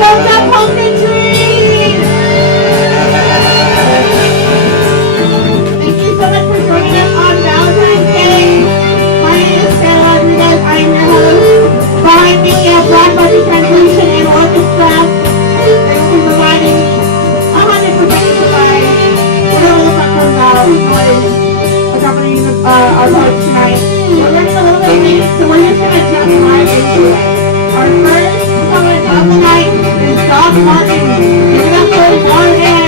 goes that pumpkin tree! Thank you so much for joining us on Valentine's Day. My name is Sarah Rodriguez. I am your host. Behind me, we have Black Body Translation and Orchestra. Thanks for providing 100% provide whatever the fuck comes out noise accompanying our parts tonight. We're running a little bit late, so we're just going to jump right into it. Our first poet of the night is Doc Martin. Give it up for Morgan.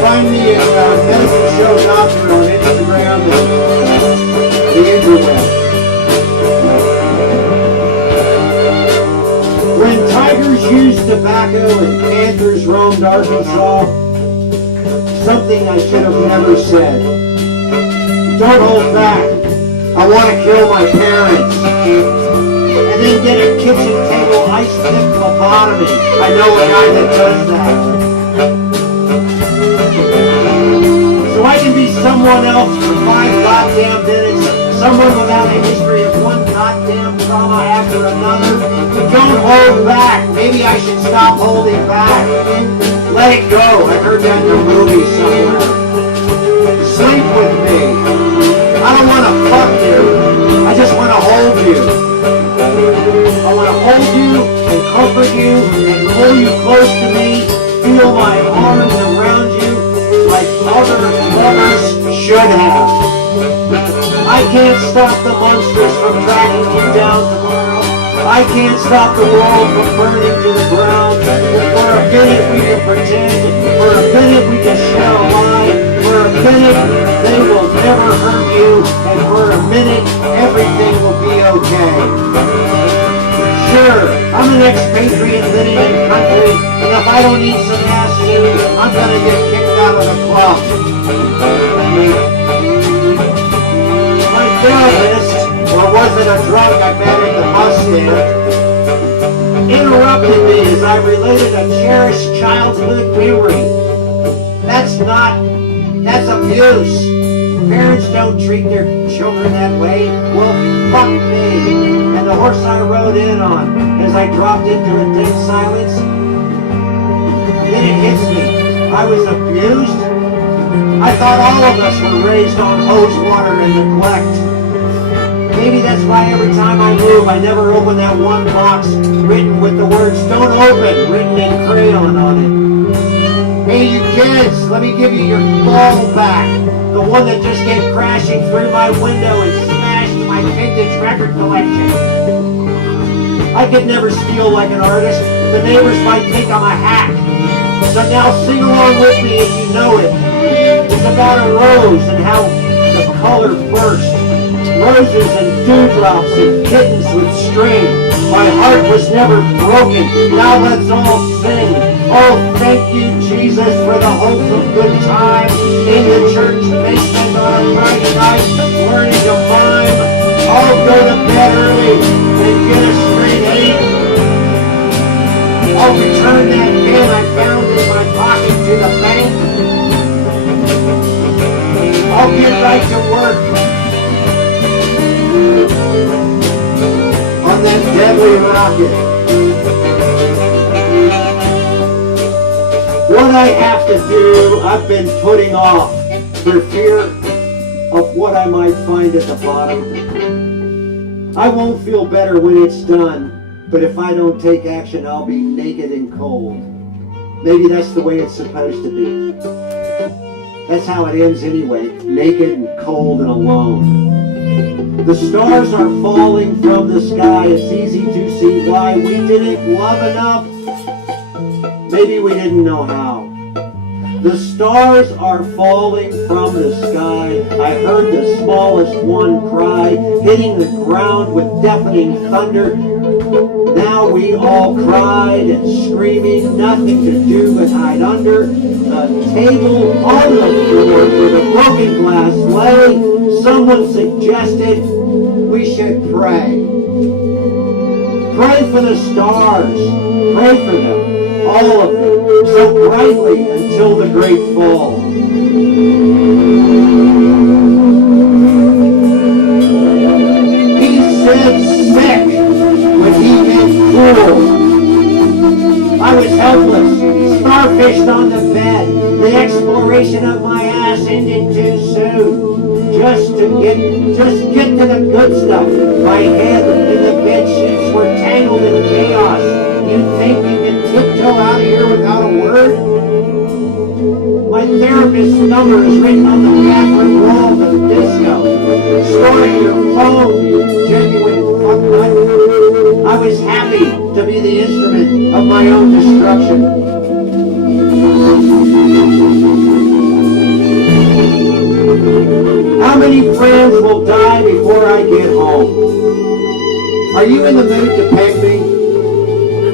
Find me at Medicine Show Doctor on Instagram and the interweb. When tigers used tobacco and panthers roamed Arkansas, something I should have never said. Don't hold back. I want to kill my parents. And then get a kitchen table ice pick lobotomy. I know a guy that does that. So I can be someone else for 5 goddamn minutes, someone without a history of one goddamn trauma after another. Don't hold back. Maybe I should stop holding back. Let it go. I heard that in a movie somewhere. Sleep with me. I don't want to fuck you. I just want to hold you. I want to hold you and comfort you and pull you close to me. Feel my arms around you like other lovers should have. I can't stop the monsters from tracking you down tomorrow. I can't stop the world from burning to the ground. For a minute we can pretend. For a minute we can share a lie. For a minute they will never hurt you. And for a minute everything will be okay. Sure, I'm an expatriate living in country, and if I don't eat some ass food, I'm gonna get kicked out of the club. My therapist, or was it a drunk I met at the bus stand, interrupted me as I related a cherished childhood memory. That's abuse. Parents don't treat their children that way. Well, fuck me. And the horse I rode in on as I dropped into a dead silence, then it hits me. I was abused? I thought all of us were raised on hose water and neglect. Maybe that's why every time I move, I never open that one box written with the words, "Don't open," written in crayon on it. Hey, you kids, let me give you your ball back. The one that just came crashing through my window and smashed my vintage record collection. I could never steal like an artist. The neighbors might think I'm a hack. So now sing along with me if you know it. It's about a rose and how the color burst. Roses and dewdrops and kittens with string. My heart was never broken. Now let's all sing. Oh, thank you, Jesus, for the hopes of good time in the church basement on a Friday night, learning to mime. I'll go to bed early and get a straight eight. I'll return that pen I found in my pocket to the bank. I'll get right to work on that deadly rocket. What I have to do, I've been putting off for fear of what I might find at the bottom. I won't feel better when it's done, but if I don't take action, I'll be naked and cold. Maybe that's the way it's supposed to be. That's how it ends anyway, naked and cold and alone. The stars are falling from the sky. It's easy to see why we didn't love enough. Maybe we didn't know how. The stars are falling from the sky. I heard the smallest one cry, hitting the ground with deafening thunder. how we all cried and screaming, nothing to do but hide under the table on the floor where the broken glass lay. Someone suggested we should pray. Pray for the stars. Pray for them, all of them, so brightly until the great fall. He said sick when he meant fool. I was helpless, starfished on the bed. The exploration of my ass ended too soon. Just get to the good stuff. My head and the bed sheets were tangled in chaos. You think you can tiptoe out of here without a word? My therapist's number is written on the bathroom wall of the disco. Storing your phone, you genuine fucknut. I was happy to be the instrument of my own destruction. How many friends will die before I get home? Are you in the mood to peg me?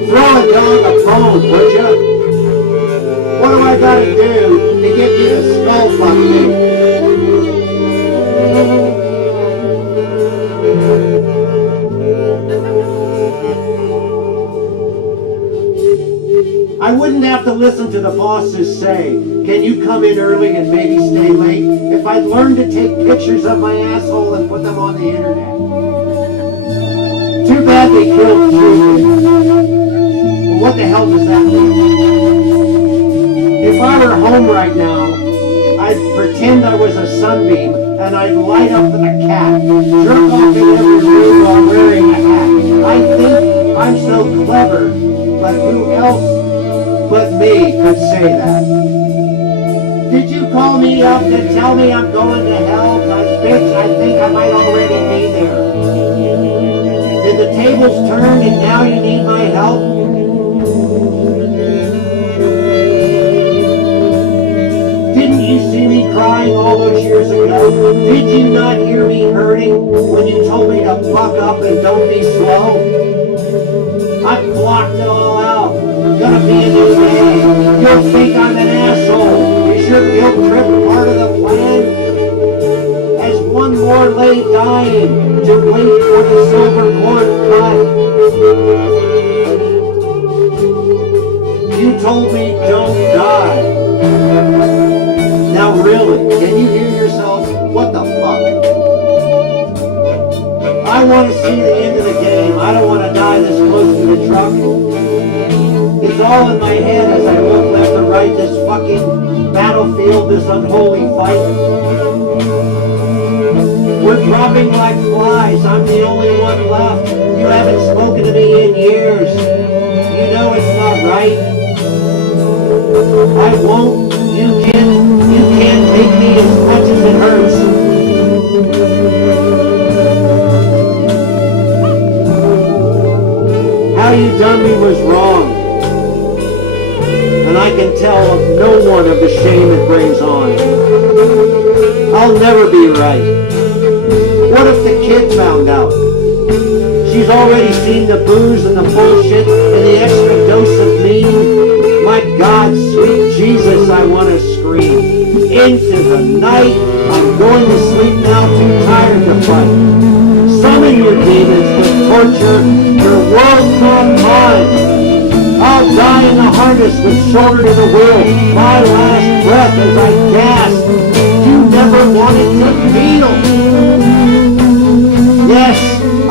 Throw a dog a bone, would ya? What do I gotta do to get you to skull fuck me? I wouldn't have to listen to the bosses say, can you come in early and maybe stay late, if I'd learned to take pictures of my asshole and put them on the internet. Too bad they killed Truman. Well, what the hell does that mean? If I were home right now, I'd pretend I was a sunbeam and I'd light up with a cat, jerk off in every room while wearing a hat. I think I'm so clever, but who else but me could say that? Did you call me up to tell me I'm going to hell? Cause bitch, I think I might already be there. Did the tables turn and now you need my help? Didn't you see me crying all those years ago? Did you not hear me hurting when you told me to buck up and don't be slow? I blocked it all out. Gonna be in the way. You'll think I'm an asshole. Is your guilt trip part of the plan? As one more lay dying to wait for the silver cord cut. You told me don't die. Now really, can you hear yourself? What the fuck? I want to see the end of the game. I don't want to die this close to the truck. It's all in my head as I look left and right, this fucking battlefield, this unholy fight. We're dropping like flies. I'm the only one left. You haven't spoken to me in years. You know it's not right. I won't. You can't make me as much as it hurts. How you done me was wrong. And I can tell of no one of the shame it brings on. I'll never be right. What if the kid found out? She's already seen the booze and the bullshit and the extra dose of mean. My God, sweet Jesus, I want to scream. Into the night, I'm going to sleep now, too tired to fight. Summon your demons with torture, your world's not mine. I'll die in the harness with shoulder to the wheel, my last breath as I gasp. You never wanted to feel. Yes,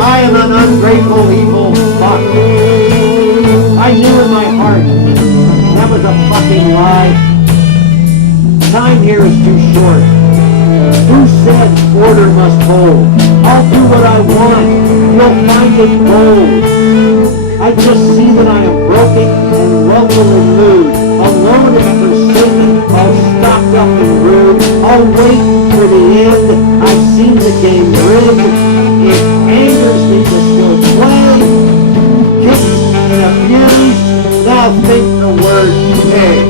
I am an ungrateful, evil fuck. I knew in my heart that was a fucking lie. Time here is too short. Who said order must hold? I'll do what I want. You'll find it bold. I just see that I am broken and welcomely moved, alone and forsaken, all stocked up and rude. I'll wait for the end. I've seen the game rigged. It angers me to still play. Kicked and abused. Now think the word pig.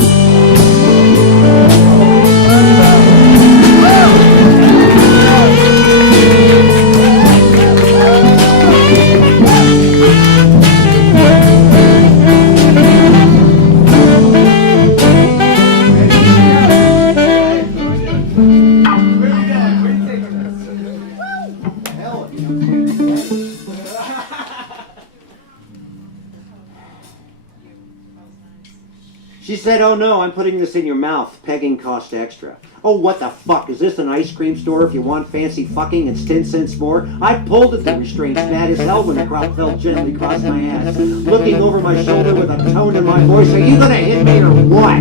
She said, oh no, I'm putting this in your mouth. Pegging cost extra. Oh, what the fuck? Is this an ice cream store? If you want fancy fucking, it's 10 cents more. I pulled at the restraints bad as hell when the crop fell gently across my ass. Looking over my shoulder with a tone in my voice, are you gonna hit me or what?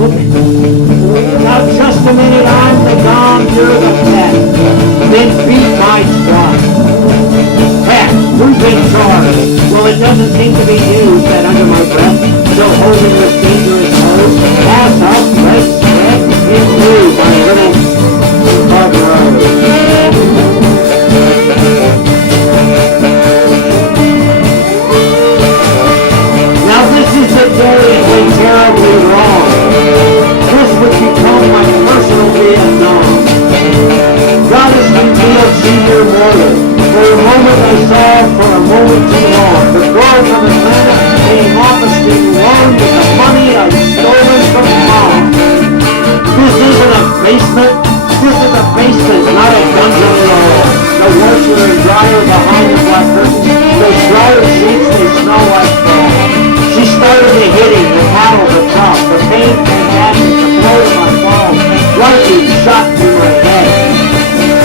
Look at now, just a minute, I'm the dom, you're the pet. Then beat my truck. Heck, who's in charge? Well, it doesn't seem to be you, said under my breath, still holding this dangerous hose. Ass up, legs spread, into my little bug road. Now this is the day it went terribly wrong. This would become my personal Vietnam. Goddess revealed senior mortal. For a moment I saw, for a moment too long, the girl from Atlanta came off a street loaned with the money I'd stolen from mom. This isn't a basement. This is a basement, not a dungeon at all. The washer and dryer behind the black curtains. Those dryer sheets, they smell like fall. She started the hitting, the paddle, the top, the pain, fantastic, the blow to my balls. Lightning shot through my head.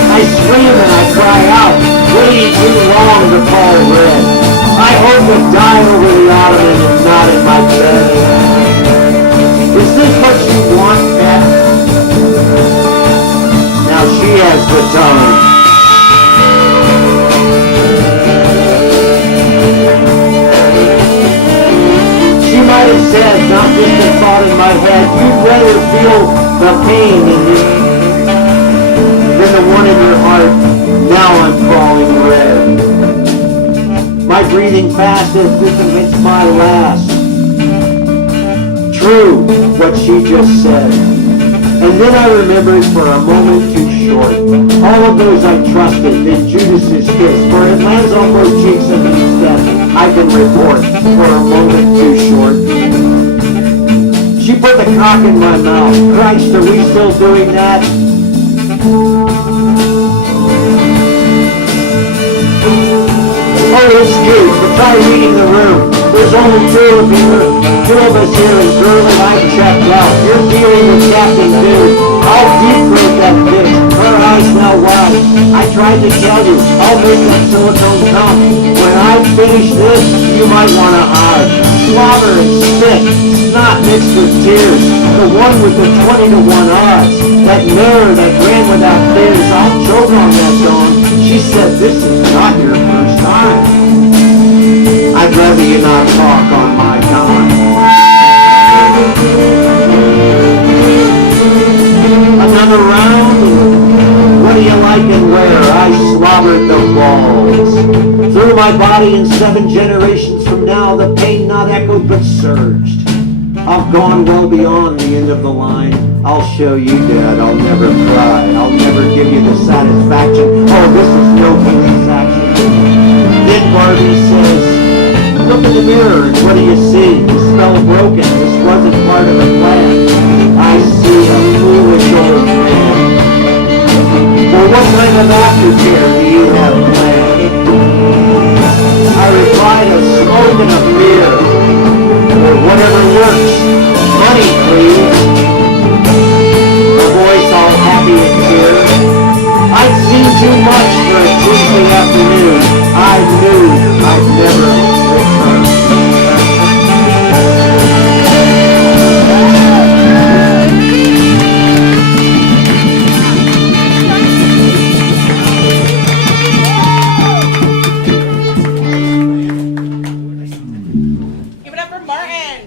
I scream and I cry out, waiting too long to call red. I hope to die over the ottoman and not in my bed. Is this what you want, Beth? Now she has the tone. She might have said, not just a thought in my head, you'd rather feel the pain than the one in your heart. Now I'm crawling red. My breathing fast as if it's my last. True, what she just said. And then I remembered for a moment too short. All of those I trusted, then Judas's kiss. For it lands on both cheeks and means death. I can report for a moment too short. She put the cock in my mouth. Christ, are we still doing that? Oh, excuse, but try reading the room. There's only two of us here, and girl and I checked out. You're dealing with Captain Dude. I'll deep throat that bitch. Her eyes now wild. I tried to tell you, I'll make that silicone come. When I finish this, you might want to hide. Slobber and spit, snot mixed with tears. The one with the 20-to-1 odds. That mirror that ran without fears. I'll choke on that dawn. She said, this is not your first time. I'd rather you not talk on my time. Another round? What do you like and where? I slobbered the balls. Through my body and 7 generations from now, the pain not echoed but surged. I've gone well beyond the end of the line. I'll show you, Dad, I'll never cry. I'll never give you the satisfaction. Oh, this is no police action. Then Barbie says, look in the mirror and what do you see? You smell broken. This wasn't part of the plan. I see a foolish old man. Well, what kind of aftercare do you have planned? I replied, a smoke and a beer. Or whatever works. Money, please. The voice all happy and clear. I'd seen too much for a Tuesday afternoon. I knew I'd never return. Give it up for Martin.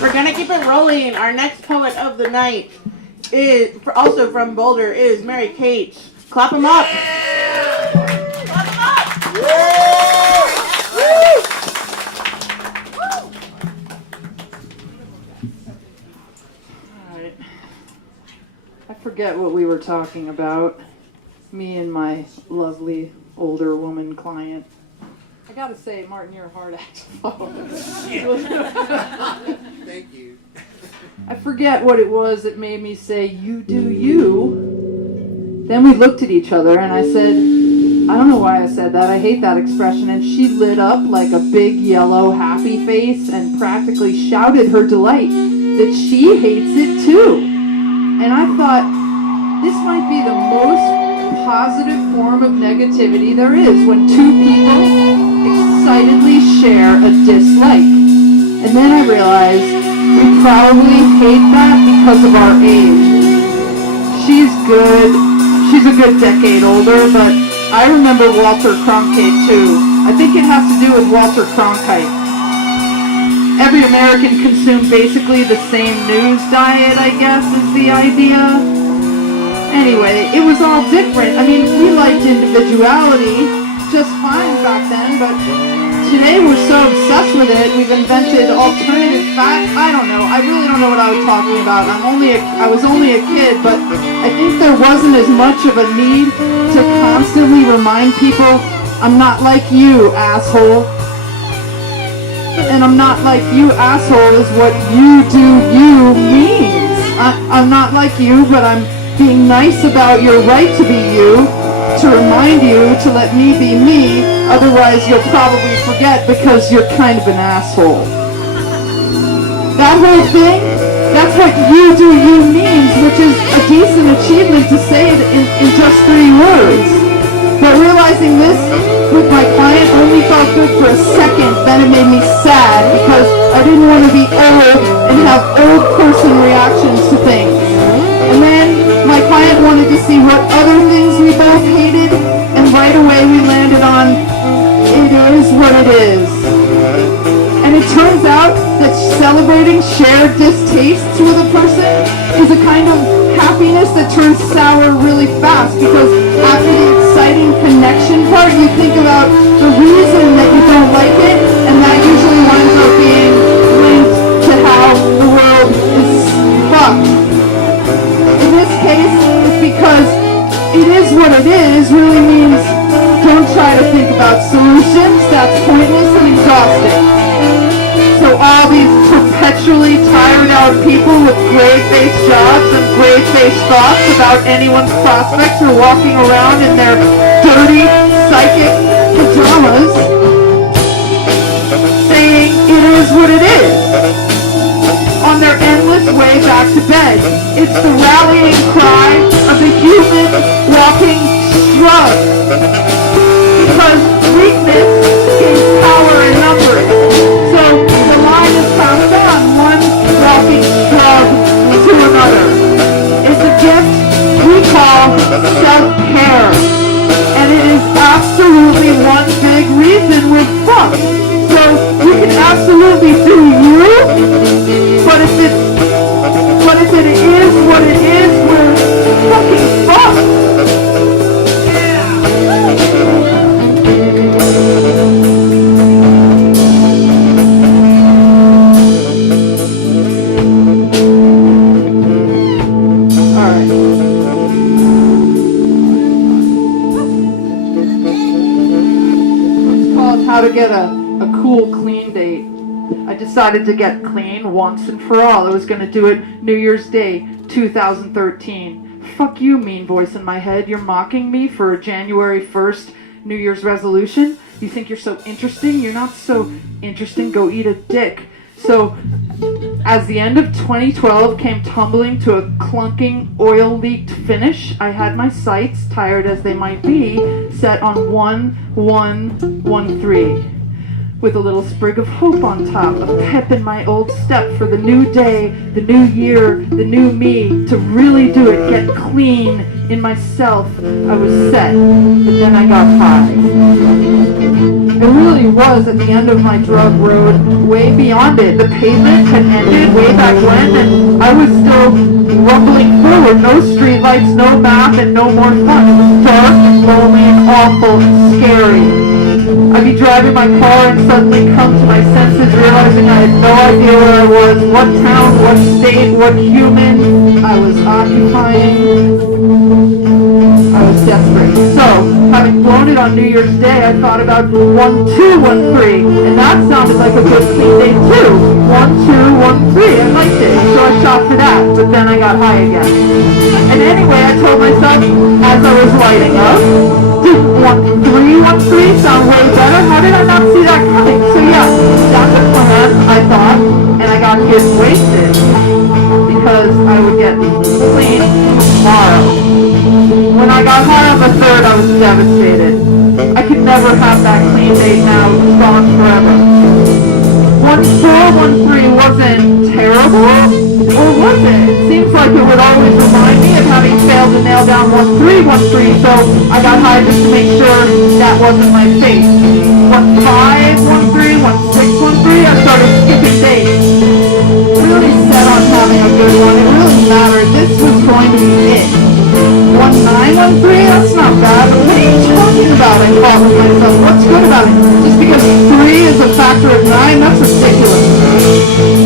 We're gonna keep it rolling. Our next poet of the night is also from Boulder. Is Mary Kate. Clap him up. Clap him up. All right. I forget what we were talking about. Me and my lovely older woman client. I gotta say, Martin, you're a hard act to follow. Thank you. I forget what it was that made me say, you do you. Then we looked at each other and I said, I don't know why I said that. I hate that expression. And she lit up like a big yellow happy face and practically shouted her delight that she hates it too. And I thought, this might be the most positive form of negativity there is, when two people excitedly share a dislike. And then I realized we probably hate that because of our age. She's a good decade older, but I remember Walter Cronkite too. I think it has to do with Walter Cronkite. Every American consumed basically the same news diet, I guess, is the idea. Anyway, it was all different. I mean, we liked individuality just fine back then, but today we're so obsessed with it, we've invented alternative facts. I don't know. I really don't know what I was talking about. I was only a kid, but I think there wasn't as much of a need to constantly remind people, I'm not like you, asshole. And I'm not like you, asshole, is what you do you means. I'm not like you, but I'm being nice about your right to be you, to remind you to let me be me, otherwise you'll probably forget because you're kind of an asshole. That whole thing, that's what you do you means, which is a decent achievement to say it in just 3 words. But realizing this with my client only felt good for a second, then it made me sad because I didn't want to be old and have old person reactions to things. And then my client wanted to see what other things we both hated, and right away we landed on, it is what it is. And it turns out that celebrating shared distastes with a person is a kind of happiness that turns sour really fast, because after the exciting connection part, you think about the reason that you don't like it, and that usually winds up being linked to how the world is fucked. In this case, it's because it is what it is really means don't try to think about solutions. That's pointless and exhausting. So all these perpetually tired out people with grade-based jobs and grade-based thoughts about anyone's prospects are walking around in their dirty, psychic pajamas saying it is what it is on their endless way back to bed. It's the rallying cry of the human walking shrug. Because weakness gains power in numbers. So the line is passed on, one walking shrug to another. It's a gift we call self-care. And it is absolutely one big reason we're fucked. So you can absolutely do you, but if it is what it is, we're fucking fucked. How to get a cool clean date. I decided to get clean once and for all. I was going to do it New Year's Day 2013. Fuck you, mean voice in my head. You're mocking me for a January 1st New Year's resolution? You think you're so interesting? You're not so interesting. Go eat a dick. So, as the end of 2012 came tumbling to a clunking, oil-leaked finish, I had my sights, tired as they might be, set on 1113. With a little sprig of hope on top, a pep in my old step for the new day, the new year, the new me, to really do it, get clean in myself. I was set, but then I got high. It really was at the end of my drug road, way beyond it. The pavement had ended way back when, and I was still rumbling forward. No streetlights, no map, and no more fun. It was dark, lonely, and awful, scary. I'd be driving my car and suddenly come to my senses, realizing I had no idea where I was, what town, what state, what human I was occupying. I was desperate. So, having blown it on New Year's Day, I thought about 1213, and that sounded like a good clean date too. 1213, I liked it, so I shot for that, but then I got high again. And anyway, I told myself, as I was lighting up, did 1313 devastated. I could never have that clean date now. It was gone forever. 1413 wasn't terrible, or was it? It seems like it would always remind me of having failed to nail down 1313, so I got high just to make sure that wasn't my fate. 1513, 1613, I started skipping dates. Really set on having a good one. It really mattered. This was going to be it. 1913, that's not bad, but what are you talking about? I thought with myself, what's good about it? Just because 3 is a factor of 9, that's ridiculous.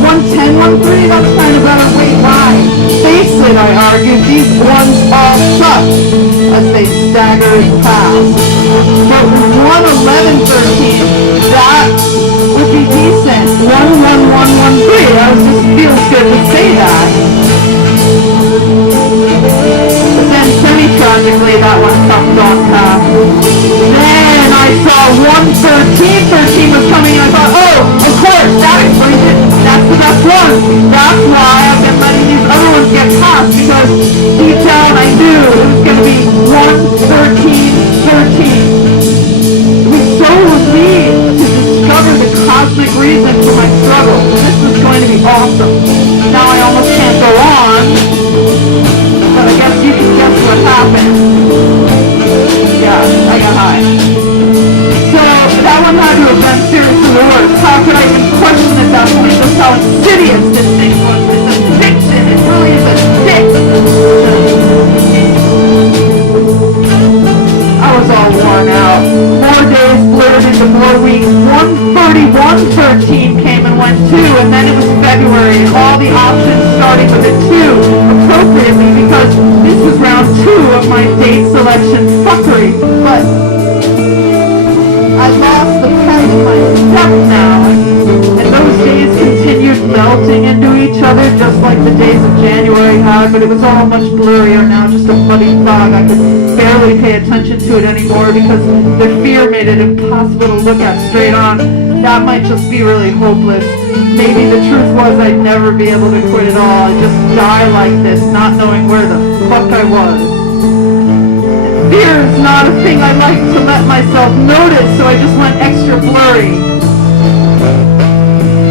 1113, that's kind of better. Wait, why? Face it, I argued, these ones all suck as they staggered past. But 11113, that would be decent. 11113, that just feels good to say that. But then semi-tragically that one comes on past. Then I saw 11313 was coming and I thought, oh, of course, that explains it. That's the best one. That's why I've been letting these other ones get past, because deep down I knew it was going to be 11313. It was so relieved to discover the cosmic reason for my struggle. This was going to be awesome. Now I almost can't go on, but I guess you can guess what happened. Yeah, I got high. So that one had to have been seriously worse. How could I even question at that point just how insidious this thing was? It's addiction. It really is addiction. I was all worn out. 4 days blurred into 4 weeks. 13113 came and went too, and then it was February, and all the options starting with a 2, appropriately, because this was round 2 of my date selection fuckery. But I lost the peg in my step now, and those days continued melting into each other just like the days of January had, but it was all much blurrier now, just a muddy fog. I could barely pay attention to it anymore because the fear made it impossible to look at straight on. That might just be really hopeless. Maybe the truth was I'd never be able to quit at all. I'd just die like this, not knowing where the fuck I was. Fear is not a thing I like to let myself notice, so I just went extra blurry.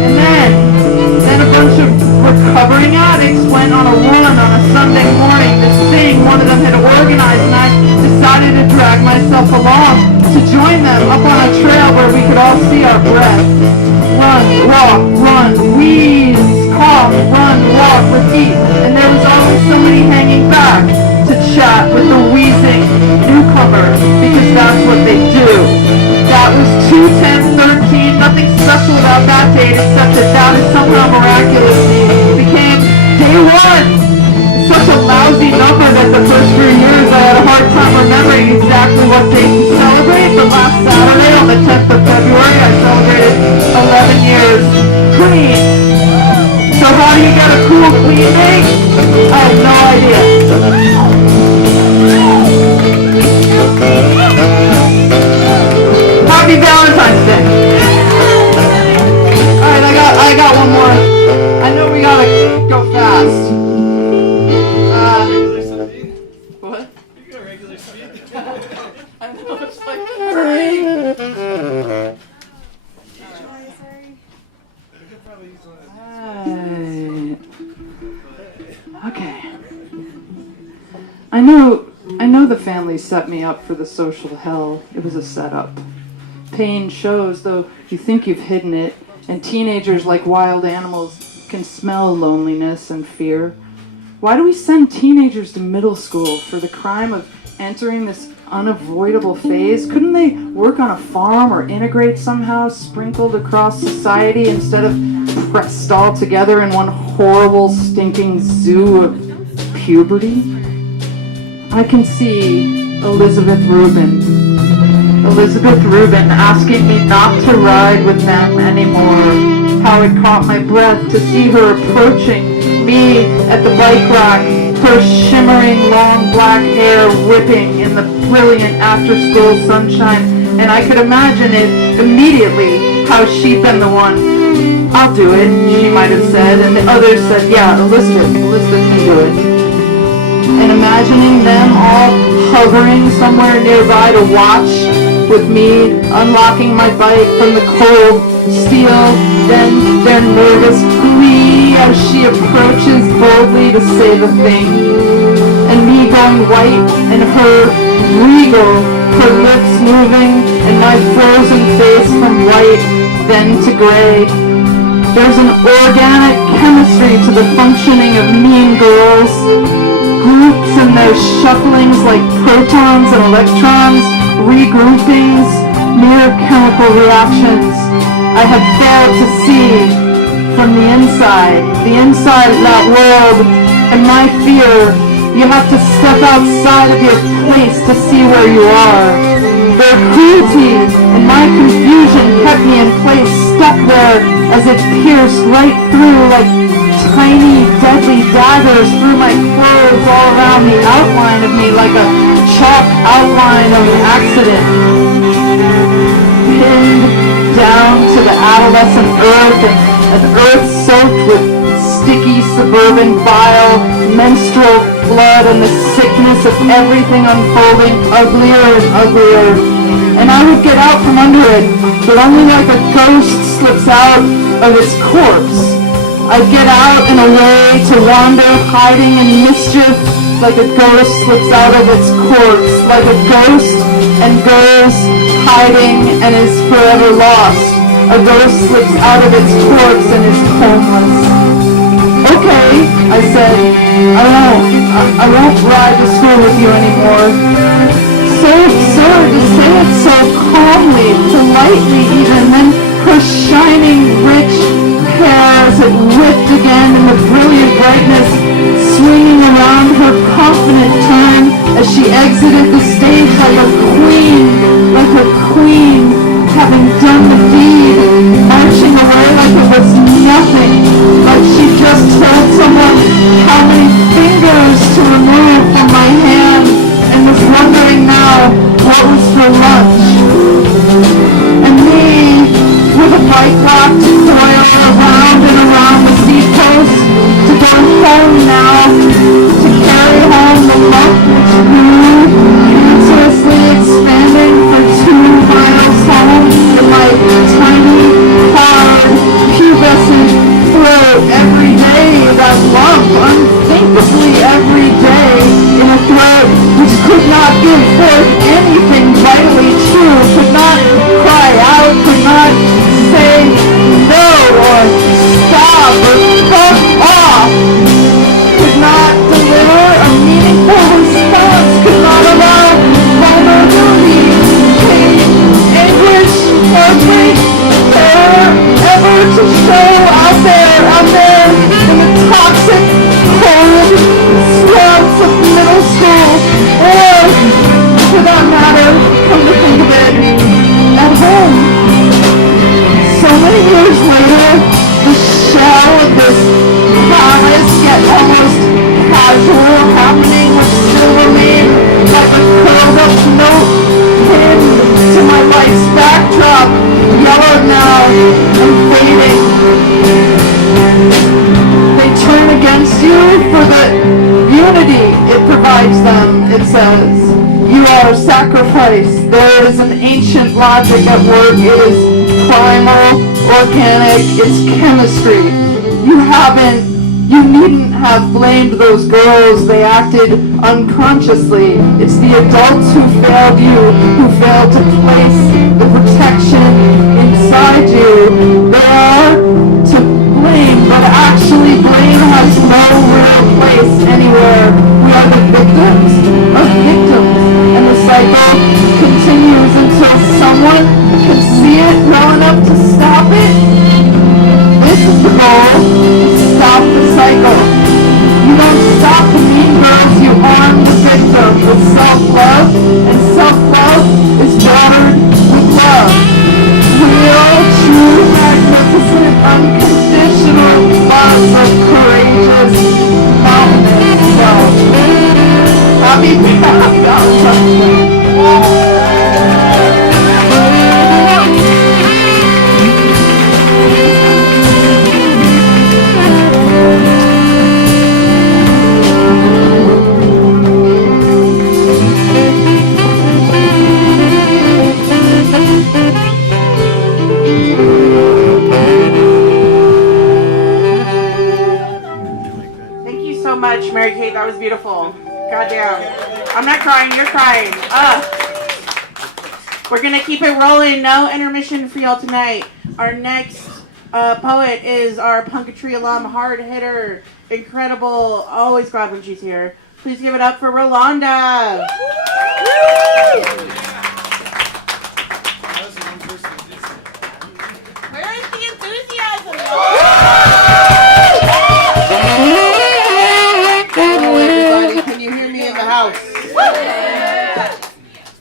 And then a bunch of recovering addicts went on a run on a Sunday morning. This thing one of them had organized, and I decided to drag myself along to join them up on a trail where we could all see our breath. Run, walk, run, wheeze, cough, run, walk, repeat. And there was always somebody hanging back to chat with the wheezing newcomer, because that's what they do. That was 2/10/13. Nothing special about that date except that is somehow miraculously became day 1. It's such a lousy number that the first 3 years I had a hard time remembering exactly what date to celebrate. But last Saturday on the 10th of February I celebrated 11 years clean. So how do you get a cool clean date? I have no idea. Happy Valentine's Day. Alright, I got one more. I know we gotta go fast. What? You got regular speed. I know, it's like 3. Okay. I know the family set me up for the social hell. It was a setup. Pain shows, though you think you've hidden it, and teenagers, like wild animals, can smell loneliness and fear. Why do we send teenagers to middle school for the crime of entering this unavoidable phase? Couldn't they work on a farm or integrate somehow, sprinkled across society instead of pressed all together in one horrible, stinking zoo of puberty? I can see Elizabeth Rubin asking me not to ride with them anymore. How it caught my breath to see her approaching me at the bike rack, her shimmering long black hair whipping in the brilliant after-school sunshine, and I could imagine it immediately how she'd been the one. I'll do it, she might have said, and the others said, yeah, Elizabeth can do it. And imagining them all hovering somewhere nearby to watch with me, unlocking my bike from the cold steel, then their nervous glee as she approaches boldly to say the thing, and me going white and her regal, her lips moving, and my frozen face from white then to gray. There's an organic chemistry to the functioning of mean girls. Groups and their shufflings like protons and electrons, regroupings, mere chemical reactions. I have failed to see from the inside of that world, and my fear, you have to step outside of your place to see where you are. Their cruelty and my confusion kept me in place, stuck there as it pierced right through like tiny deadly daggers through my clothes all around the outline of me like a chalk outline of an accident. Pinned down to the adolescent earth and earth soaked with sticky suburban bile, menstrual blood, and the sickness of everything unfolding uglier and uglier. And I would get out from under it, but only like a ghost slips out of its corpse. I'd get out in a way to wander, hiding in mischief, like a ghost slips out of its corpse, like a ghost and goes hiding and is forever lost. A ghost slips out of its corpse and is homeless. Okay, I said, I won't ride to school with you anymore. So absurd to say it so calmly, politely even, then her shining, rich hair as it whipped again in the brilliant brightness, swinging around her confident turn as she exited the stage like a queen, having done the deed, marching away like it was nothing, like she just told someone how many fingers to remove from my hand and was wondering now what was for lunch. And me, with a bike lock to coil around and around the seat post, to go home now, to carry home the lump which grew, cancerously expanding for 2 miles home in my tiny, hard, pubescent throat every day, that lump, unthinkably every day, in a throat which could not give forth anything vitally true, could not cry out, could not say no or stop or fuck off, could not deliver a meaningful response, could not allow vulnerability, pain, anguish, heartbreak, terror ever to show out there in the toxic, cold swamps of middle school, or, for that matter, come to think of it, at home. So many years later, the shell of this honest yet almost casual happening would still remain like a curled up note pinned to my life's backdrop, yellowed now and fading. They turn against you for the unity it provides them, it says. You are sacrificed. There is an ancient logic at work. It is primal, organic, it's chemistry. You needn't have blamed those girls. They acted unconsciously. It's the adults who failed you, who failed to place the protection inside you. They are to blame, but actually blame has no real place anywhere. We are the victims of victims, and the cycle continues until someone can see it well enough to stop it. This is the goal, stop the cycle. You don't stop the mean girls, you arm the victim with self-love, and self-love is watered was beautiful. Goddamn. I'm not crying, you're crying. We're gonna keep it rolling. No intermission for y'all tonight. Our next poet is our Punkatry alum, hard hitter, incredible, always glad when she's here. Please give it up for Rolanda. Where is the enthusiasm? Hello everybody, can you hear me in the house?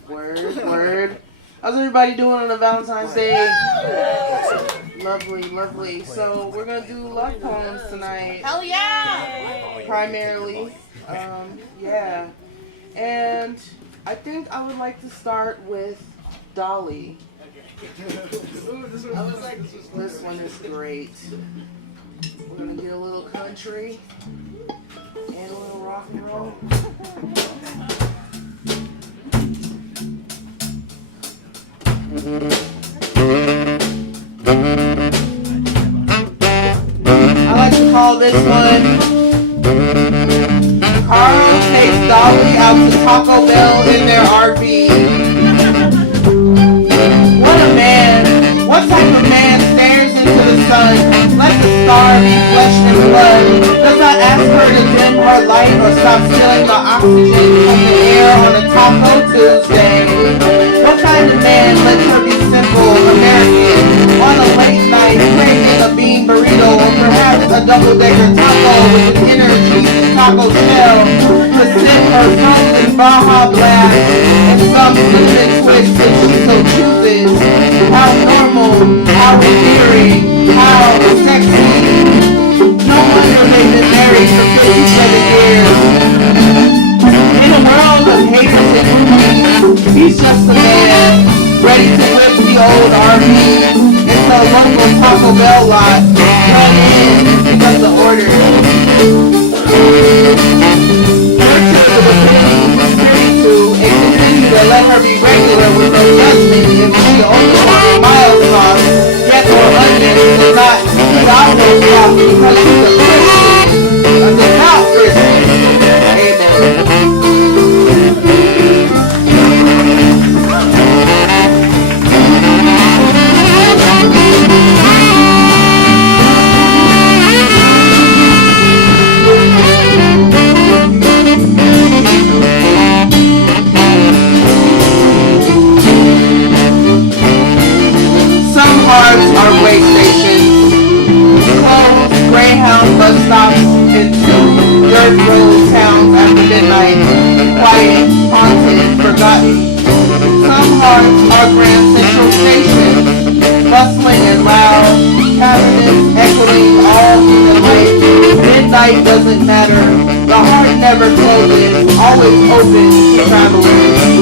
Word. How's everybody doing on a Valentine's Day? Lovely. So we're gonna do love poems tonight. Hell yeah! Primarily. Yeah. And I think I would like to start with Dolly. This one is great. We're gonna get a little country and a little rock and roll. I like to call this one Carl takes Dolly out to Taco Bell in their RV. What a man! What type of man stares into the sun? Let the star be flesh and blood. Does not ask her to dim her light or stop stealing the oxygen from the air on a Taco Tuesday. What kind of man lets her be simple, American, on a late night, craving a bean burrito or perhaps a double-decker taco with an inner cheesy taco shell to sip her frozen Baja Blast and some cinnamon twist if she so chooses? How normal, how endearing, how sexy. No wonder they've been married for 57 years. In a world of haters and movies, he's just a man, ready to whip the old RV into a local Taco Bell lot, run in, pick up the order. Nurture the feeling he's married to and continue to let her be regular with no judgment if she only wants mild sauce, yet or onions, and not Diablo sauce because she's a Christian, a devout Christian. Amen. Some hearts are way stations, closed Greyhound bus stops into dirt road towns after midnight, quiet, haunted, forgotten. Some hearts are Grand Central Station, bustling and loud, cabinets echoing all human life. Midnight doesn't matter, the heart never closes, always open to travelers.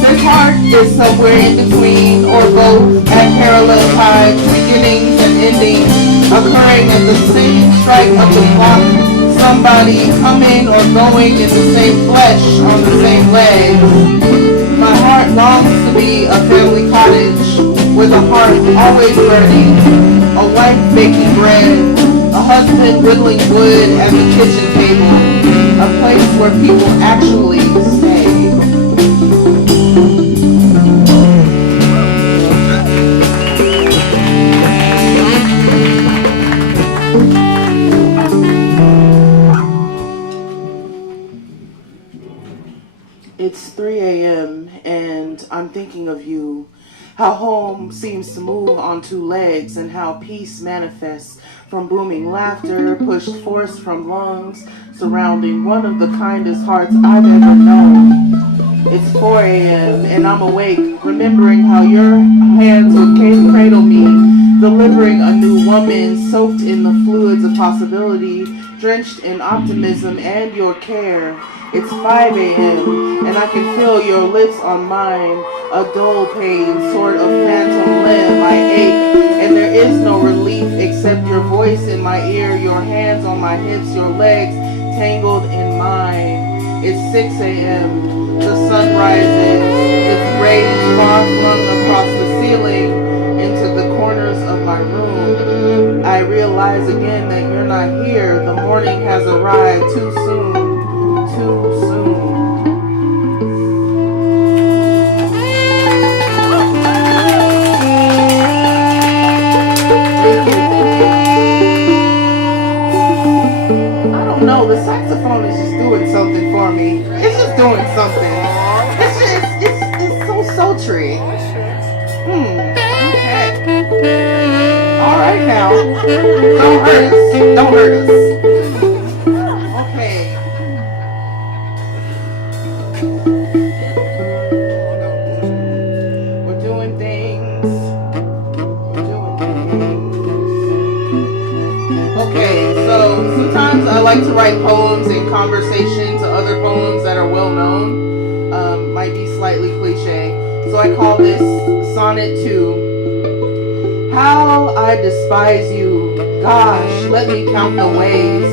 This heart is somewhere in between or both at parallel times, beginnings and endings, occurring at the same strike of the clock. Somebody coming or going in the same flesh on the same legs. My heart longs to be a family cottage with a heart always burning, a wife baking bread, a husband whittling wood at the kitchen table, a place where people actually stay. It's 3 a.m. and I'm thinking of you, how home seems to move on two legs and how peace manifests from booming laughter pushed forth from lungs surrounding one of the kindest hearts I've ever known. It's 4 a.m. and I'm awake, remembering how your hands would cradle me, delivering a new woman soaked in the fluids of possibility, drenched in optimism and your care. It's 5 a.m. and I can feel your lips on mine, a dull pain, sort of phantom limb. I ache, and there is no relief except your voice in my ear, your hands on my hips, your legs tangled in mine. It's 6 a.m. The sun rises, its rays far flung across the ceiling into the corners of my room. I realize again that you're not here. The morning morning has arrived too soon, too soon. I don't know, the saxophone is just doing something for me. It's just doing something. It's so sultry. Okay. All right now. Don't hurt us. Don't hurt us. Okay. We're doing things. We're doing things. Okay, so sometimes I like to write poems in conversation to other poems that are well known. Might be slightly cliche. So I call this Sonnet 2. How I despise you. Gosh, let me count the ways.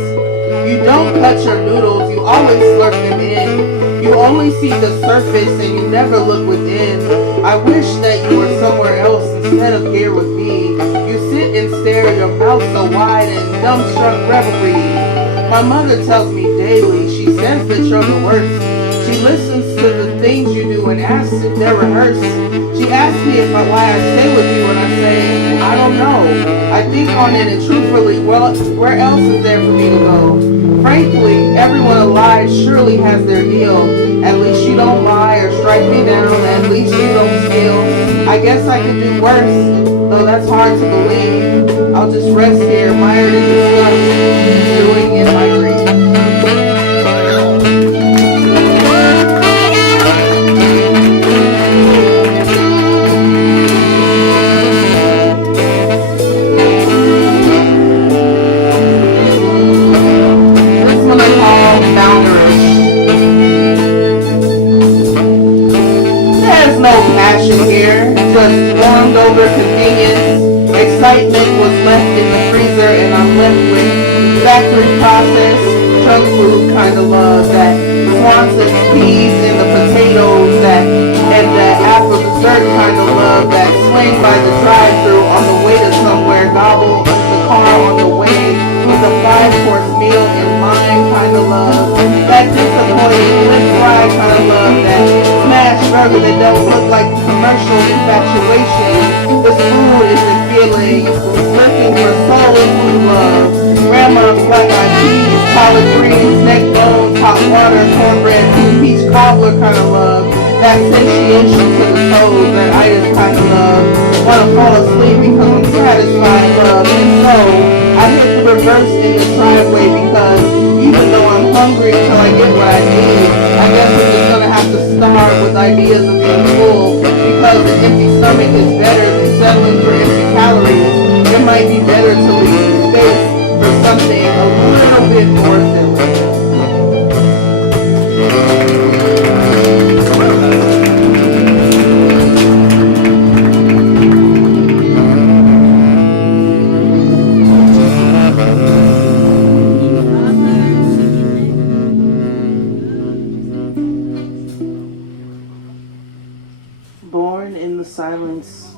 You don't cut your noodles, you always slurp them in. You only see the surface and you never look within. I wish that you were somewhere else instead of here with me. You sit and stare, your mouth so wide in dumbstruck revelry. My mother tells me daily, she says that you're the worst. She listens to the things you do and asks if they're rehearsed. She asks me if why I stay with you and I say, I don't know. I think on it and truthfully, well, where else is there for me to go? Frankly, everyone alive surely has their deal. At least you don't lie or strike me down. At least you don't steal. I guess I could do worse, though that's hard to believe. I'll just rest here, mired in disgust, stewing in my grief. Passion here, just warmed over convenience. Excitement was left in the freezer and I'm left with factory processed junk food kind of love, that Swanson peas and the potatoes, and that apple dessert kind of love, that swing by the drive-thru on the way to somewhere, gobble the car on the way with a 5-course meal in line kind of love, that disappointing flip fry kind of love, that smash burger that don't look like commercial infatuation. This food isn't feeling, looking for soul food love. Grandma's black eyed peas, collard greens, neck bones, hot water, cornbread, peach cobbler kind of love. That satiation to the toes that I just kind of love. Wanna fall asleep because I'm satisfied love. And so I hit the reverse in the driveway because even though I'm hungry until I get what I need, I guess I'm just gonna have to start with ideas of being full, because an empty stomach is better than settling for empty calories. It might be better to leave space for something a little bit more filling. Born in the silence,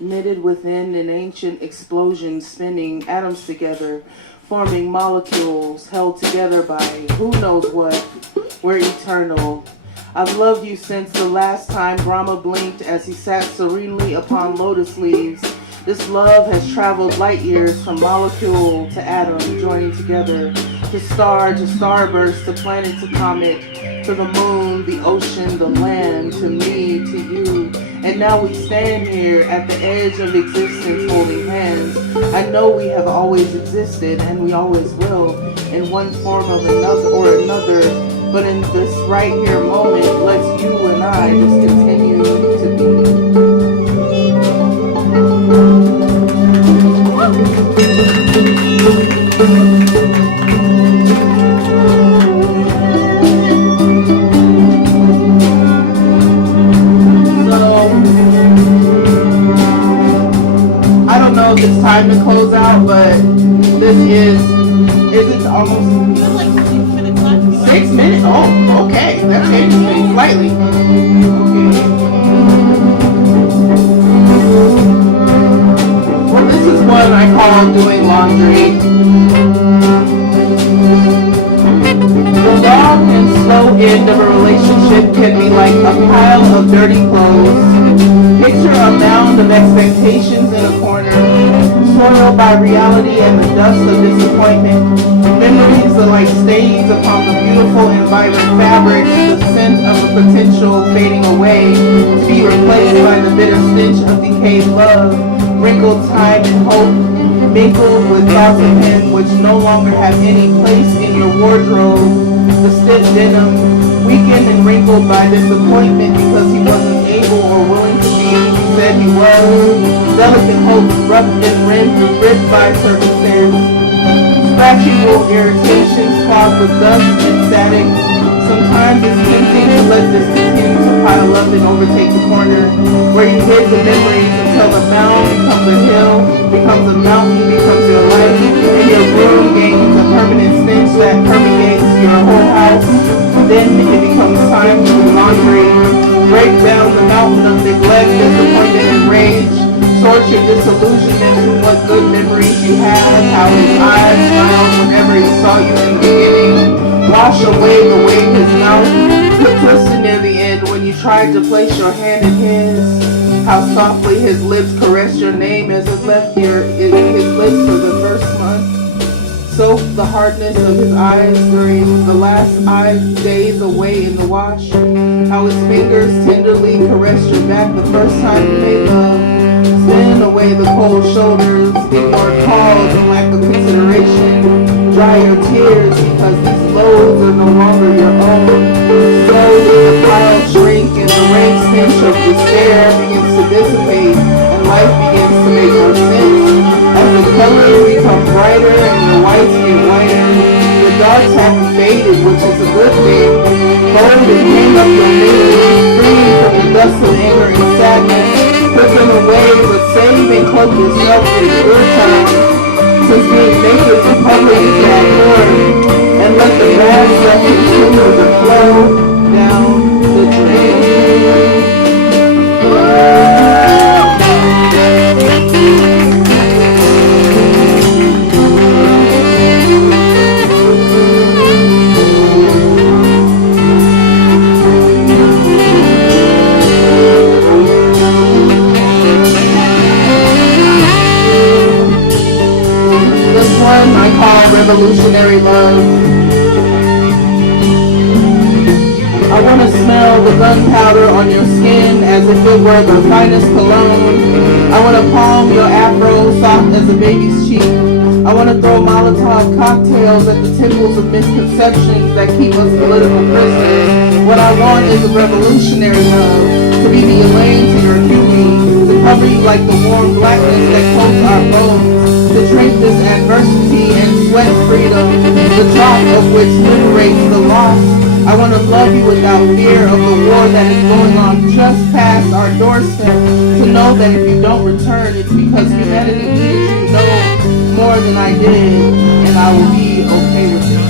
knitted within an ancient explosion, spinning atoms together, forming molecules held together by who knows what. We're eternal. I've loved you since the last time Brahma blinked as he sat serenely upon lotus leaves. This love has traveled light years from molecule to atom, joining together, to star to starburst, to planet to comet, to the moon, the ocean, the land, to me, to you. And now we stand here at the edge of existence holding hands. I know we have always existed and we always will, in one form of another or another, but in this right here moment, let's you and I just continue to be. It's time to close out, but this is it almost 6 minutes? Oh, okay, that changes things slightly. Okay. Well, this is one I call doing laundry. slow end of a relationship can be like a pile of dirty clothes. Picture a mound of expectations in a corner, soiled by reality and the dust of disappointment. Memories are like stains upon the beautiful and vibrant fabric, the scent of a potential fading away, to be replaced by the bitter stench of decayed love, wrinkled time and hope, mingled with thoughts of him which no longer have any place in your wardrobe. The stiff denim, weakened and wrinkled by disappointment because he wasn't able or willing to be who he said he was. Delicate hopes roughed and ripped by circumstance. Scratchable irritations caused with dust and static. Sometimes it's tempting to let this continue to pile up and overtake the corner, where you hid the memories until the mound becomes a hill, becomes a mountain, becomes your life, and your room gains a permanent stench that permeates your whole house. Then it becomes time to do laundry, break down the mountain of neglect, disappointment, and rage, sort your disillusionment from what good memories you have, how his eyes smiled whenever he saw you in the beginning. Wash away the way his mouth twisted near the end when you tried to place your hand in his. How softly his lips caressed your name as it left his lips for the first month. Soak the hardness of his eyes during the last days away in the wash. How his fingers tenderly caressed your back the first time you made love. Spin away the cold shoulders, ignore calls and lack of consideration. Dry your tears because these loads are no longer your own. Slowly the piles shrink and the rank stench of despair begins to dissipate and life begins to make more sense. As the colors become brighter and the whites get whiter, the darks have faded, which is a good thing. Fold and hang up your mirrors, free from the dust of anger and sadness. Put them away, but save and cloak yourself in your time. Since being naked in public is bad form, and let the bad stuff continue to flow down the drain. I call revolutionary love. I want to smell the gunpowder on your skin as if it were the finest cologne. I want to palm your afro soft as a baby's cheek. I want to throw Molotov cocktails at the temples of misconceptions that keep us political prisoners. What I want is a revolutionary love, to be the Elaine to your Huey, to cover you like the warm blackness that coats our bones, to drink this adversity and sweat freedom, the drop of which liberates the lost. I want to love you without fear of the war that is going on just past our doorstep, to know that if you don't return, it's because humanity needed you to know more than I did, and I will be okay with it.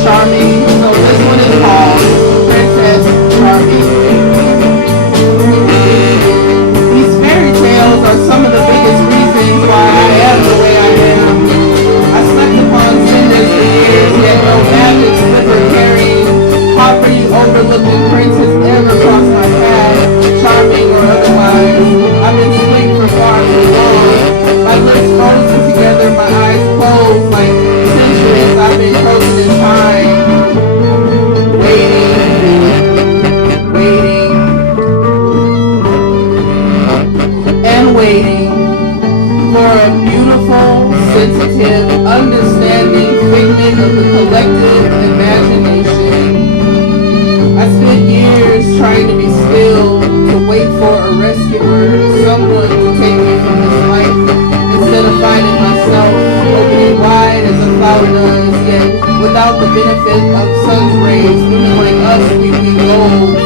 Charming, so this one is called Princess Charming. These fairy tales are some of the biggest reasons why I am the way I am. I slept upon cinders for years, yet no magic slipper carrying poverty overlooking prince has ever crossed my path, charming or otherwise. I've been asleep for far too long. My lips frozen together, my eyes closed like centuries I've been frozen in time. Waiting for a beautiful, sensitive, understanding figment of the collective imagination. I spent years trying to be still, to wait for a rescuer, someone to take me from this life, instead of finding myself opening wide as a cloud does, yet without the benefit of sun's rays, women like us weeping gold.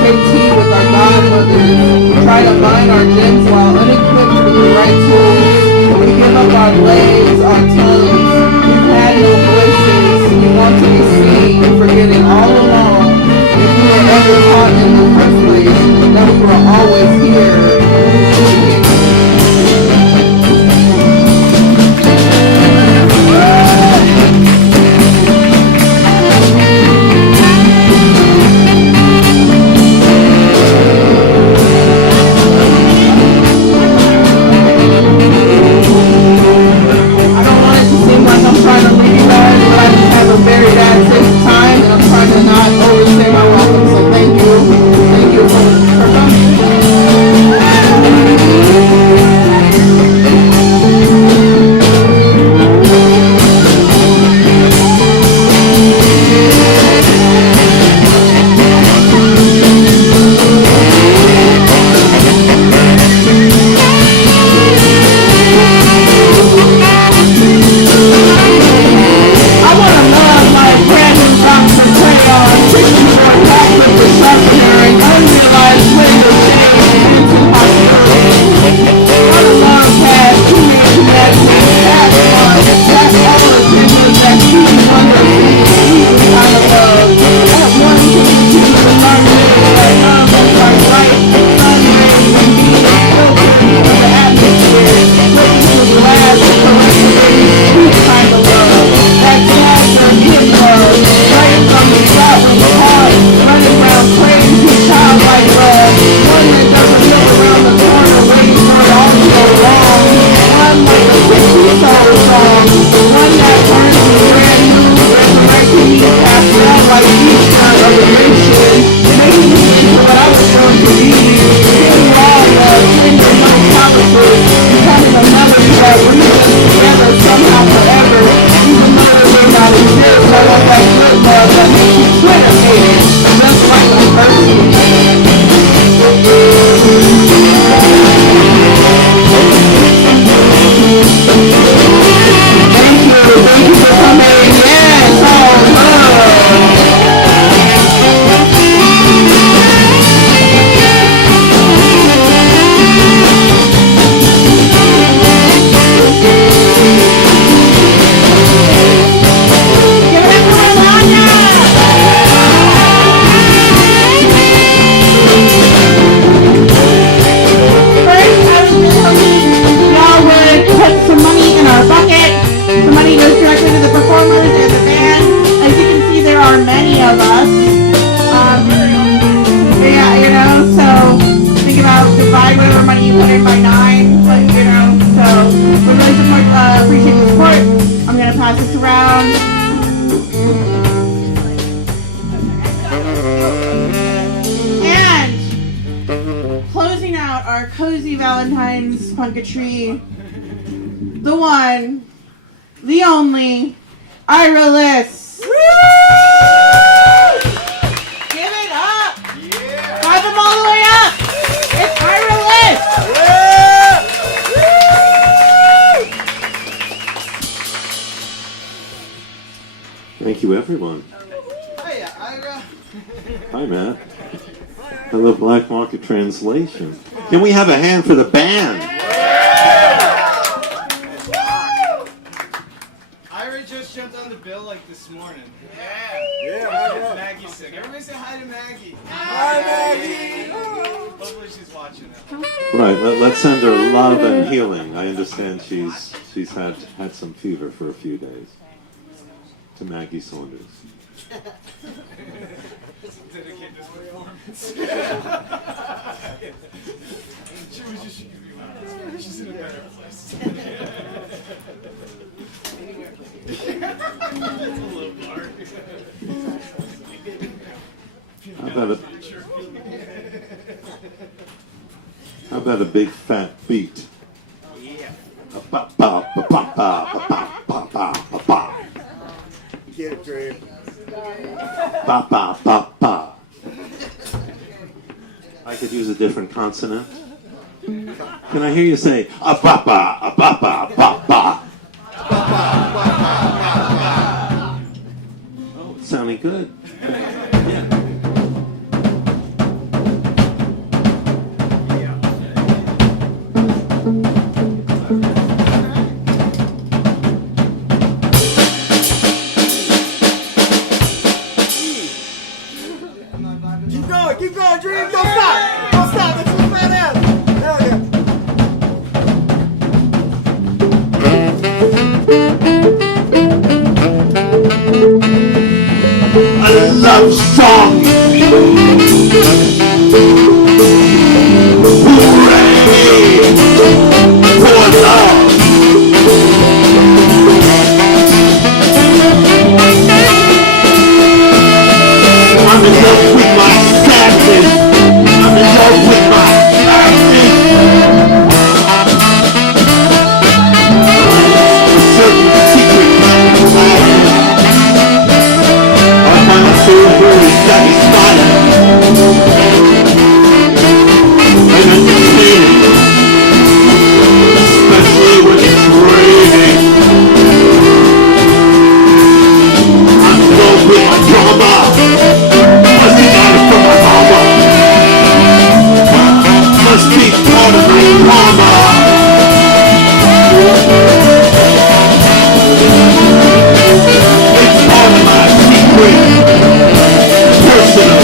Take tea with our godmothers, try to mine our gems while unequipped with the right tools. We give up our legs, our tongues, we I don't want it to seem like I'm trying to lead you guys, but I just have a very bad sense of time, and I'm trying to not overstay my welcome. So thank you for coming. I want to love my friend who drops the crayon, 64 pack with the sharpener, and unrealized ways of change into hostility. Want to love past teenage madness, past fun, past all the things that keep wonder these kind of love. At one to the harmony, that love is our right, sun rays and beams filtered into the atmosphere, breaking the glass of correctly sweet kind of love. That sad kid love, right from the spot when you heart, running around crazy childlike love. One that doesn't look around the corner waiting for it all to go wrong. One like a Christian soul song. One that turns me brand new, resurrecting me past all like Easter of elation, making me into what I was born to be. Getting raw love, tender no promises, becoming another that brings us together somehow forever. Even though it may not exist, I want that good love that makes you Twitter hated, just like a person. Thank you for coming. Yes, all love. Give it up for Lasagna! First, I was just hoping y'all would put some money in our bucket. The money goes directly to the performers and the band. As you can see, there are many of us. Yeah, you know, so think about divide whatever money you put in by 9, but you know, so we really appreciate the support. I'm gonna pass this around. And closing out our cozy Valentine's punketry, the one, the only, Ira Liss. Give it up! Drive them all the way up! It's Ira Liss! Thank you, everyone. Hi, Matt. Hello, Black Market Translation. Can we have a hand for the band? Ira just jumped on the bill like this morning. Yeah. Maggie's sick. Everybody say hi to Maggie. Hi, Maggie. Hopefully she's watching it. Right, let's send her love and healing. I understand she's had some fever for a few days. To Maggie Saunders. Dedicate this performance. She's in a better place. It's a little dark. How about a big fat beat? Yeah. Get it, Dre. Ba ba ba ba. I could use a different consonant. Can I hear you say a ba ba a ba ba ba ba? Oh, it's sounding good. Yeah. Keep going, Dream. Don't stop. Don't stop. That's what man is. love song. Hooray for love. I'm in love with my sadness. I'm in love with my sadness. A certain secret sadness. I find myself very satisfied and entertaining, especially when it's raining. I'm in love with my drama. Must be got it from my mama. Must be part of my drama. It's part of my secret, personal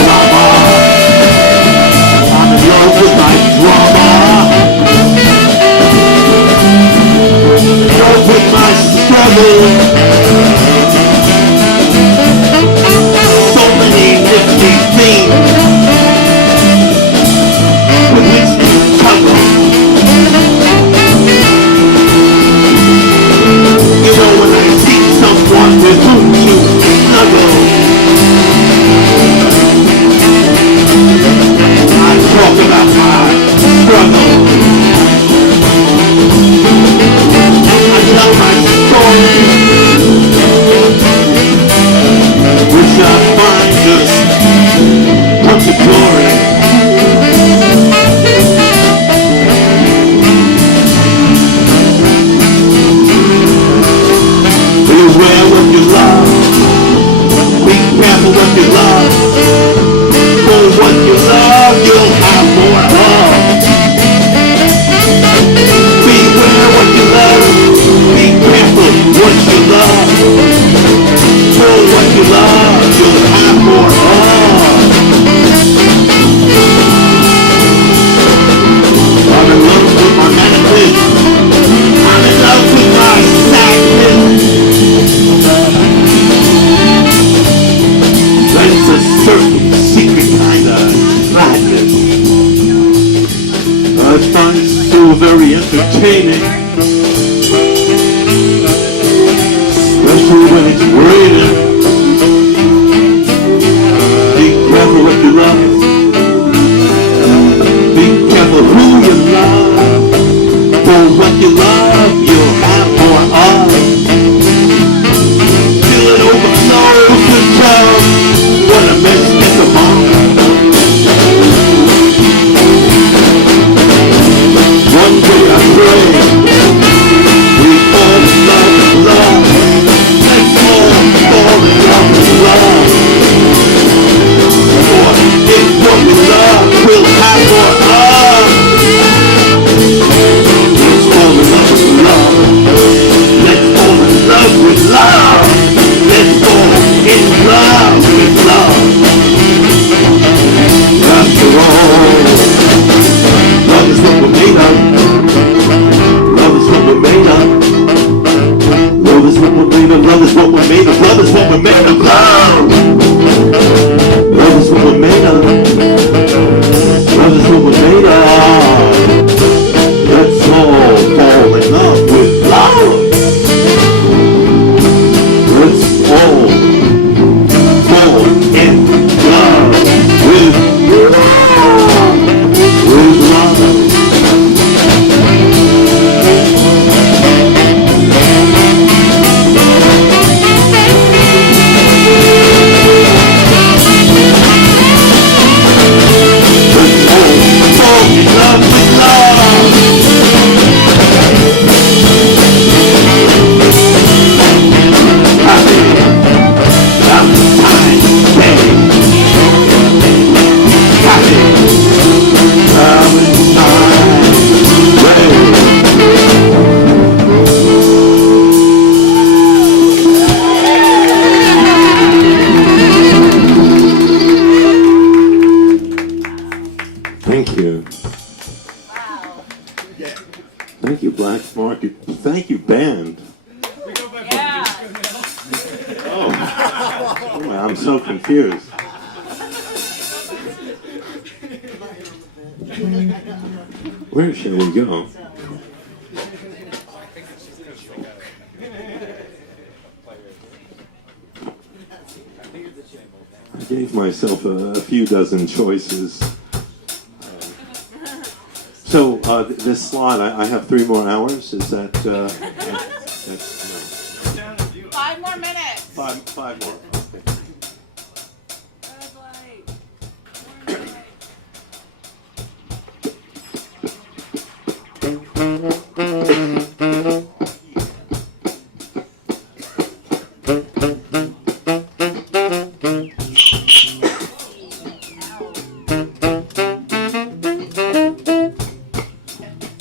drama. I'm in love with my drama. In love with my struggle. So many nifty things with which to tuggle. You know, when I see someone with whom to snuggle, I talk about my struggle. I tell my story, which I find just purgatory. Beware what you love. Be careful what you love. For what you love, you'll have more of. Beware what you love. Be careful what you love. For what you love, you'll have more of. I'm in love with my madness. I'm in love with my sadness. That's a certain secret kind of madness. I find it so very entertaining, especially when it's raining. Be careful what you love. Be careful who you love. For what you love, you'll have more of. Till it overflows to tell what a mess is among. One day I pray we all love love. Let's all disappears. Where shall we go? I gave myself a few dozen choices. So this slot, I have 3 more hours. Is that? That's no. 5 more minutes. Five more. Okay.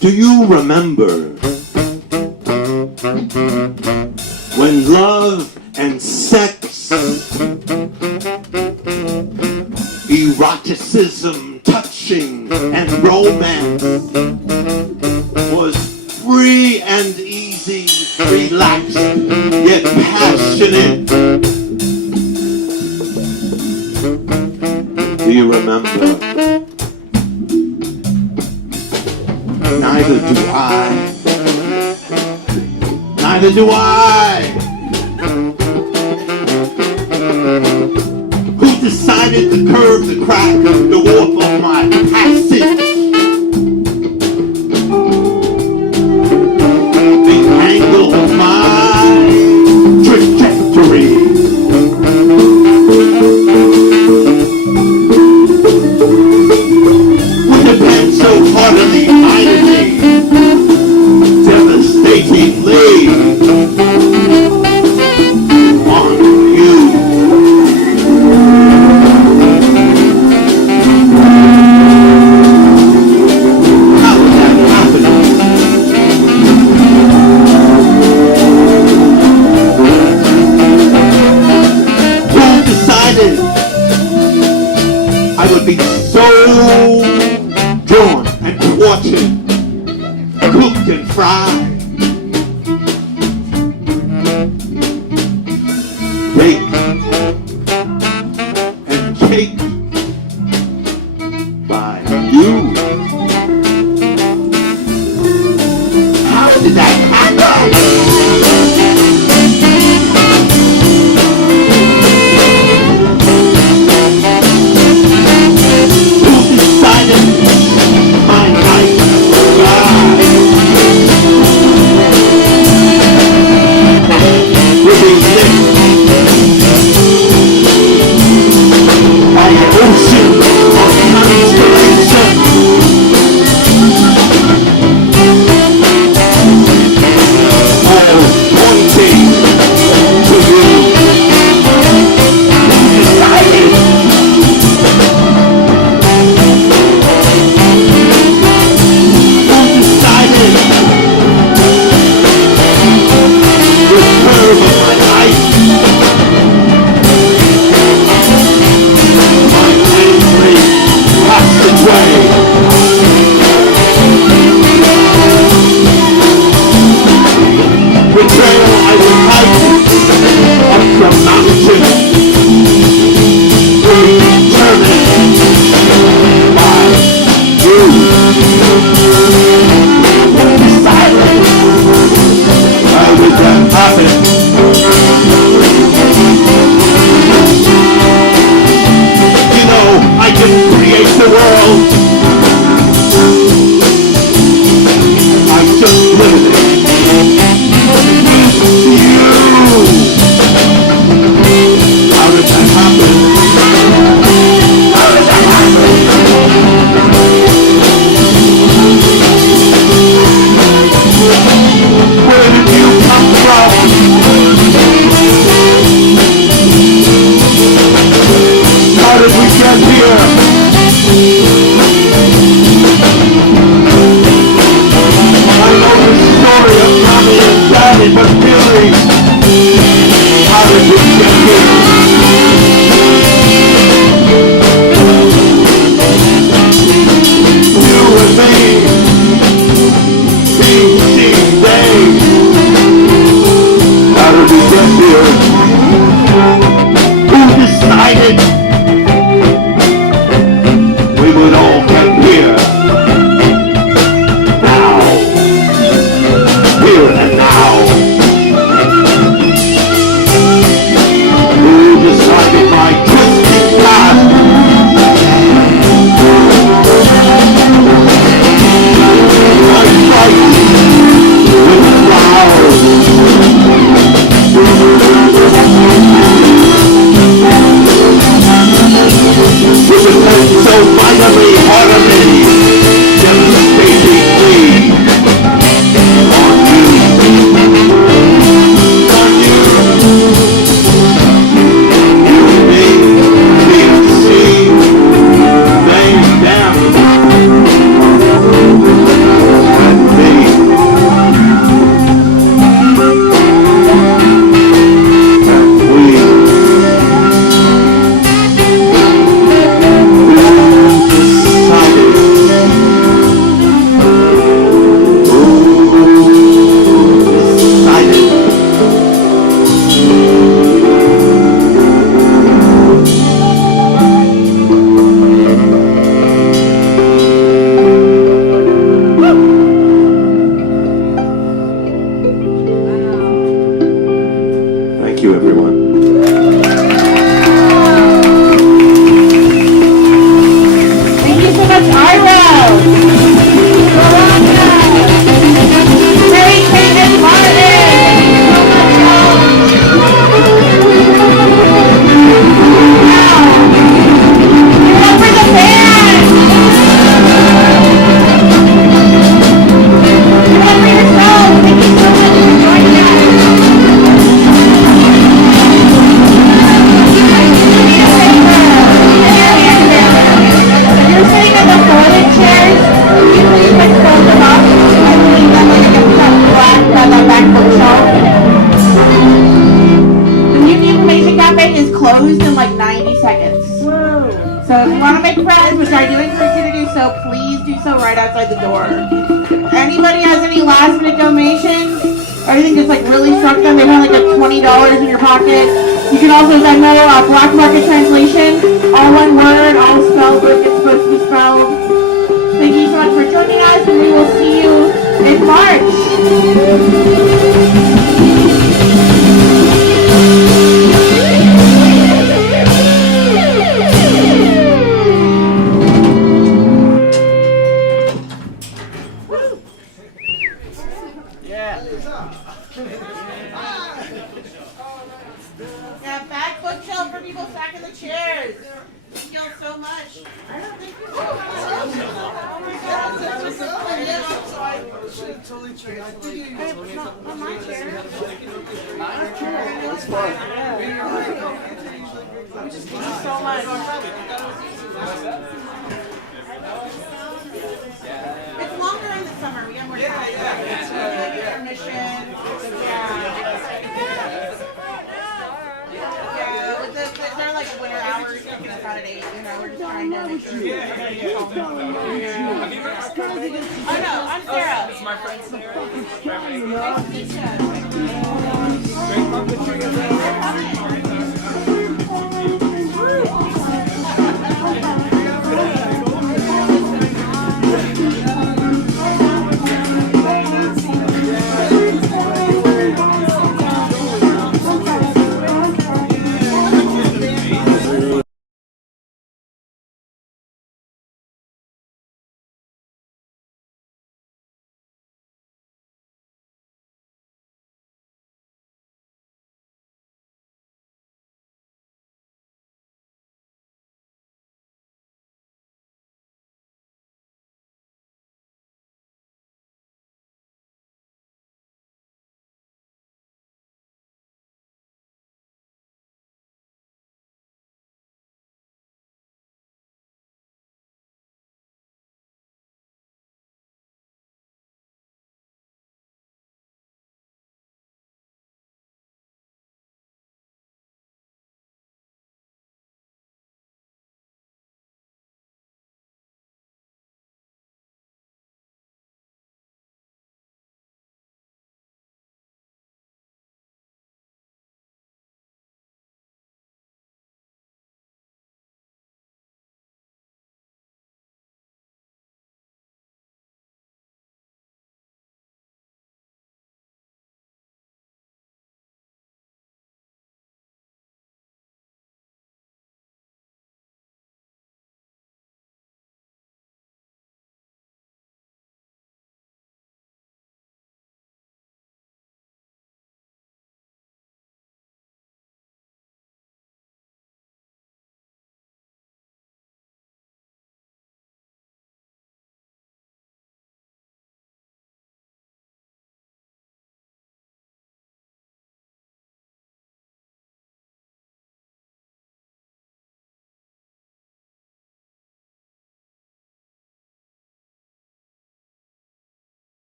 Do you remember when love and sex, eroticism, touching, and romance was free and easy, relaxed, yet passionate? Do you remember? Neither do I. Neither do I. Who decided to curve the crack, the warp of my passage? The angle of my trajectory. Would depend so heartily, finally, devastatingly on you. How did that happen? Who decided I would be so drawn and quartered, cooked and fried, baked and caked by you? How did that happen? Who decided my night would be lit by an ocean of constellation? All pointing to you. Who decided? Who decided the curve of my life? My angry passageway. Betrayal I will fight up the mountain. Determined by you. Decided. How did that happen? You know, I can create the world. I just live in it. You. How did that happen? How did that happen? Where did you come from? How did we get here? I know the story of Mommy and Daddy, but really, how did we get here? You and me, BMTv days. How did we get here? Who decided seconds. So if you want to make friends, which I do encourage you to do so, please do so right outside the door. If anybody has any last minute donations, or anything just like really struck them, they have like a $20 in your pocket. You can also Venmo Black Market Translation, all one word, all spelled like it's supposed to be spelled. Thank you so much for joining us, and we will see you in March. Yeah, back bookshelf for people back in the chairs. Thank y'all so much. I don't think you so much. Oh my God, that's just so funny. Totally changed. Not my chair. It's fun. Thank you so much. It's longer in the summer. We have more time. Intermission. They're like winter hours, picking us out at 8, you know, we're just trying to make sure I know, I'm Sarah. It's my friend Sarah. Nice to meet you.